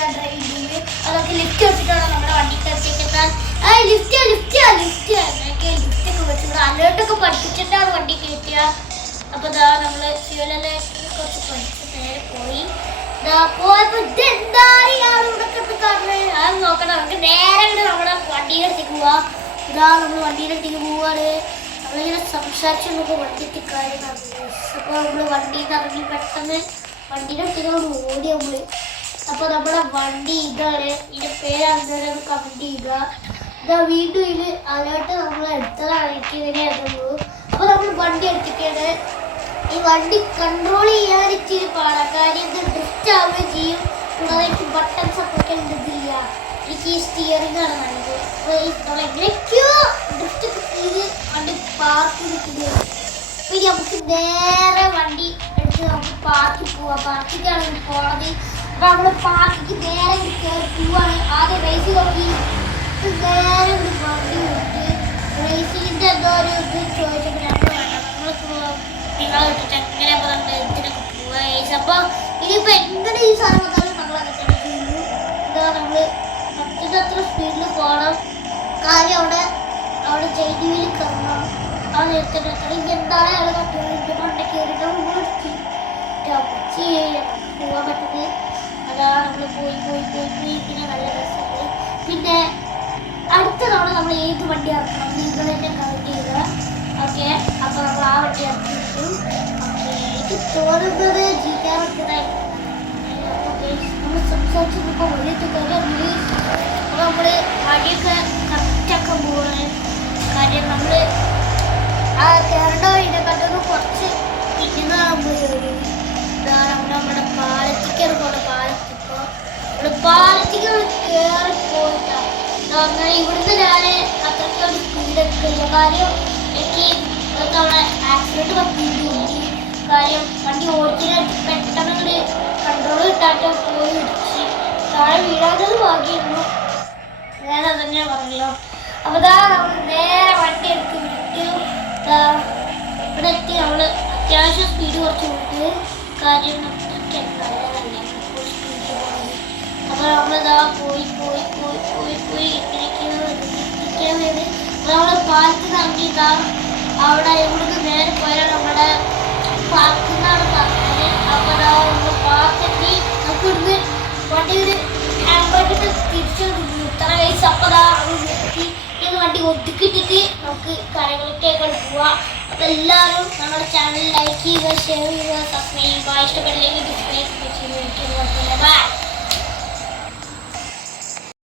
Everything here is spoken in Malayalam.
ഞാൻ ഡ്രൈവ് ചെയ്യുന്നത്. അതൊക്കെ ലിഫ്റ്റ് വെച്ചിട്ടാണ് നമ്മുടെ വണ്ടിക്ക് എത്തിക്കാൻ. ലിഫ്റ്റ് എന്നൊക്കെ ലിഫ്റ്റൊക്കെ വെച്ചിട്ട് അലേർട്ടൊക്കെ പഠിപ്പിച്ചിട്ടാണ് വണ്ടി കയറ്റുക. അപ്പോൾ ഇതാ നമ്മൾ ഫ്യൂലെല്ലാം കുറച്ച് പഠിച്ച് നേരെ പോയി. പോയപ്പോ ഇതെന്താണ് ഇവിടെ കാണുന്നത് അത് നോക്കണം. നമുക്ക് നേരെ നമ്മുടെ വണ്ടിയുടെ അടുത്തേക്ക് പോവാ. ഇതാ നമ്മൾ വണ്ടിയുടെ അടുത്തേക്ക് പോവാണ്. നമ്മളിങ്ങനെ സംസാരിച്ച് നമുക്ക് വണ്ടിക്ക് കാര്യം നടന്നു. അപ്പോൾ നമ്മൾ വണ്ടിയിൽ നിന്ന് ഇറങ്ങി പെട്ടെന്ന് വണ്ടിയുടെ അടുത്തേക്ക് ഓടി നമ്മള്. അപ്പോൾ നമ്മുടെ വണ്ടി ഇതാണ്. ഇതിന്റെ പേരാണ് കമന്റ് ചെയ്യുക. ഇതാ വീണ്ടും ഇത് അലേർട്ട് നമ്മൾ എടുത്തതാണ്. എനിക്ക് ഇതിനെ അതുള്ളൂ. അപ്പോൾ നമ്മൾ വണ്ടി എടുത്തിട്ടാണ്. ഈ വണ്ടി കൺട്രോൾ ചെയ്യാൻ ഇച്ചിരി പാടാം. കാര്യം ഇത് ഡ്രിഫ്റ്റ് ആവുകയും ചെയ്യും. കൂടാതെ എനിക്ക് ബട്ടൺസ് ഒക്കെ ഇതില്ല. എനിക്ക് ഈ സ്റ്റിയറിംഗ് ആണ് നല്ലത്. അപ്പോൾ എങ്ങനെയൊക്കെയോ ഡ്രിഫ്റ്റ് ചെയ്ത് വണ്ടി പാർക്ക് ചെയ്തിട്ടുണ്ട്. അപ്പോൾ നമുക്ക് നേരെ വണ്ടി എടുത്ത് നമുക്ക് പാർക്കിൽ പോവാം. പാർക്കിക്കാണ് പോണത്. അപ്പോൾ നമ്മൾ പാർക്കിക്ക് നേരെ കയറി പോവാണ്. ആദ്യം റേസ് നോക്കി നേരെ വണ്ടി വിട്ട് റേസിങ്ങിൻ്റെ എന്തോ ഒരു ഇത് ചോദിച്ചപ്പോൾ ഞങ്ങൾ വേണ്ട നിങ്ങളെ വിട്ടിട്ട് എങ്ങനെ ഇതിനൊക്കെ പോവാ. അപ്പോൾ ഇതിപ്പോൾ എങ്ങനെ ഈ സാധനം വന്നാലും നമ്മൾ അതൊക്കെ ചെയ്യുന്നു. എന്താ നമ്മൾ അത്ര സ്പീഡിൽ പോകണം. കാര്യം അവിടെ ജൈവീൽ കയറണം. ആ നേരത്തെ എന്താണ് അയാൾ കണ്ടുപിടിച്ച് മണ്ട കയറിയിട്ട് പോകാൻ പറ്റുന്നത്. അതാ നമ്മൾ പോയി പിന്നെ നല്ല രസമുണ്ട്. പിന്നെ അടുത്ത തവണ നമ്മൾ ഏത് വണ്ടി ഇറക്കണം നിങ്ങൾ തന്നെ കമന്റ് ചെയ്യുക. ഓക്കെ, അപ്പോൾ നമ്മൾ ആ വണ്ടി ഇറക്കി കിട്ടും. എനിക്ക് തോന്നുന്നത് ജീക്കാറൊക്കെ നമ്മൾ സംസാരിച്ചപ്പോൾ വലിയ അപ്പോൾ നമ്മൾ വണ്ടിയൊക്കെ കറക്റ്റാക്കാൻ പോവാണ്. കാര്യം നമ്മൾ ആ കയറേണ്ട വഴിയുടെ കണ്ടൊന്ന് കുറച്ച് പിന്നുന്നാകുമ്പോൾ നമ്മുടെ പാലത്തിക്കാണ് പോകണം. പാലത്തിപ്പോൾ ഇവിടെ പാലത്തിക്ക് കയറിപ്പോയിട്ടാണ്. ഇവിടുന്ന് ഞാൻ അത്രയ്ക്ക് സ്പീഡ് എടുക്കില്ല. കാര്യം എനിക്ക് തവണ ആക്സിഡൻറ്റ് പറ്റിയിട്ടുണ്ട്. കാര്യം വണ്ടി ഓടിച്ചിട്ട് പെട്ടെന്ന് കൺട്രോൾ കിട്ടാട്ട് പോയി ഇടിച്ച് താഴെ വീഴാത്തത് ഭാഗ്യമായിരുന്നു. ഞാൻ അതന്നെ പറഞ്ഞല്ലോ. അപ്പോൾ ഇതാ നമ്മൾ നേരെ വണ്ടി എടുത്ത് വിട്ട് ഇവിടെ എത്തി. നമ്മൾ അത്യാവശ്യം സ്പീഡ് കുറച്ച് വിട്ട്. കാര്യം അത്രയ്ക്ക് നല്ലതല്ല സ്പീഡ് പോകുന്നത്. അപ്പോൾ നമ്മളിതാ പോയി ഇങ്ങനെയൊക്കെയാണ് വേണ്ടി നമ്മൾ പാലത്തിൽ ഇറങ്ങി. ഇതാ അവിടെ ഇവിടുന്ന് നേരെ പോയാൽ നമ്മുടെ പാർക്കിൽ നിന്നാണ് പറഞ്ഞത്. അപ്പോൾ നമ്മൾ പാർക്കെത്തി നമുക്ക് ഇവിടുന്ന് വണ്ടി ഒരു ഹാമ്പറിട്ട് തിരിച്ചു ഇത്ര വയസ്സ്. അപ്പോൾ നിർത്തി ഈ വണ്ടി ഒതുക്കിട്ടിട്ട് നമുക്ക് കാര്യങ്ങളൊക്കെ പോവാം. അപ്പോൾ എല്ലാവരും നമ്മുടെ ചാനൽ ലൈക്ക് ചെയ്യുക, ഷെയർ ചെയ്യുക, സബ്സ്ക്രൈബ് ചെയ്യുക. ഇഷ്ടപ്പെട്ടില്ലെങ്കിൽ ഡിസ്ലൈക്ക്